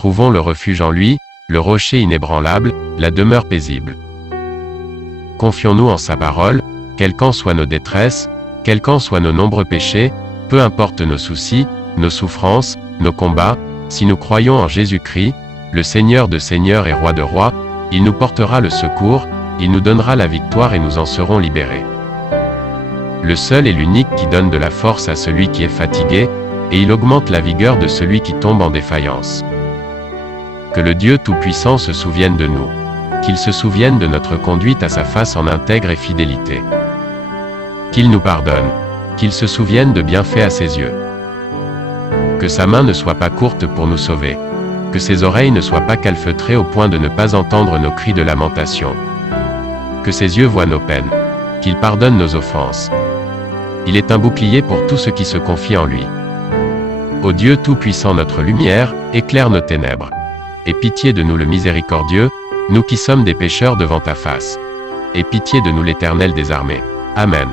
trouvons le refuge en lui, le rocher inébranlable, la demeure paisible. Confions-nous en sa parole, quelles qu'en soient nos détresses, quels qu'en soient nos nombreux péchés, peu importe nos soucis, nos souffrances, nos combats, si nous croyons en Jésus-Christ, le Seigneur de seigneurs et Roi de rois, il nous portera le secours, il nous donnera la victoire et nous en serons libérés. Le seul et l'unique qui donne de la force à celui qui est fatigué, et il augmente la vigueur de celui qui tombe en défaillance. Que le Dieu Tout-Puissant se souvienne de nous. Qu'il se souvienne de notre conduite à sa face en intègre et fidélité. Qu'il nous pardonne. Qu'il se souvienne de bienfaits à ses yeux. Que sa main ne soit pas courte pour nous sauver. Que ses oreilles ne soient pas calfeutrées au point de ne pas entendre nos cris de lamentation. Que ses yeux voient nos peines. Qu'il pardonne nos offenses. Il est un bouclier pour tous ceux qui se confient en lui. Ô Dieu Tout-Puissant, notre lumière, éclaire nos ténèbres. Aie pitié de nous le miséricordieux, nous qui sommes des pécheurs devant ta face. Aie pitié de nous l'Éternel des armées. Amen.